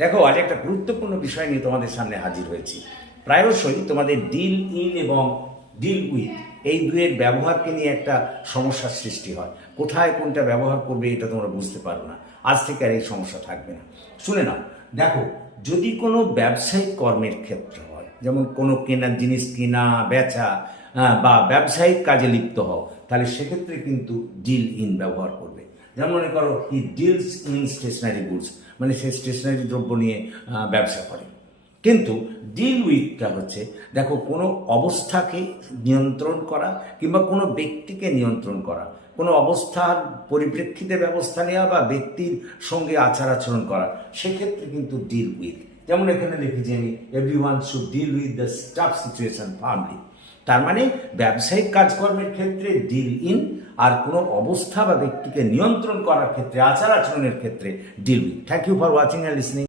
দেখো, আজ একটা গুরুত্বপূর্ণ বিষয় নিয়ে তোমাদের সামনে হাজির হয়েছি। প্রায়শই তোমাদের ডিল ইন এবং ডিল উইথ এই দুয়ের ব্যবহারকে নিয়ে একটা সমস্যার সৃষ্টি হয়। কোথায় কোনটা ব্যবহার করবে এটা তোমরা বুঝতে পারো না। আজ থেকে আর এই সমস্যা থাকবে না। শুনে নাও, দেখো, যদি কোনো ব্যবসায়িক কর্মের ক্ষেত্রে হয়, যেমন কোনো কেনার জিনিস কেনা বেচা বা ব্যবসায়িক কাজে লিপ্ত হও, তাহলে সেক্ষেত্রে কিন্তু ডিল ইন ব্যবহার করবে। যেমন মনে করো, he deals in stationery goods, মানে সে স্টেশনারি দ্রব্য নিয়ে ব্যবসা করে। কিন্তু ডিল উইথটা হচ্ছে, দেখো, কোনো অবস্থাকে নিয়ন্ত্রণ করা কিংবা কোনো ব্যক্তিকে নিয়ন্ত্রণ করা, কোনো অবস্থার পরিপ্রেক্ষিতে ব্যবস্থা নেওয়া বা ব্যক্তির সঙ্গে আচার আচরণ করা, সেক্ষেত্রে কিন্তু ডিল উইথ। যেমন এখানে লিখেছি আমি, everyone should deal with the tough situation firmly. তার মানে ব্যবসায়িক কাজকর্মের ক্ষেত্রে ডিল ইন, আর কোনো অবস্থা বা ব্যক্তিকে নিয়ন্ত্রণ করার ক্ষেত্রে, আচার আচরণের ক্ষেত্রে deal with. Thank you for watching and listening.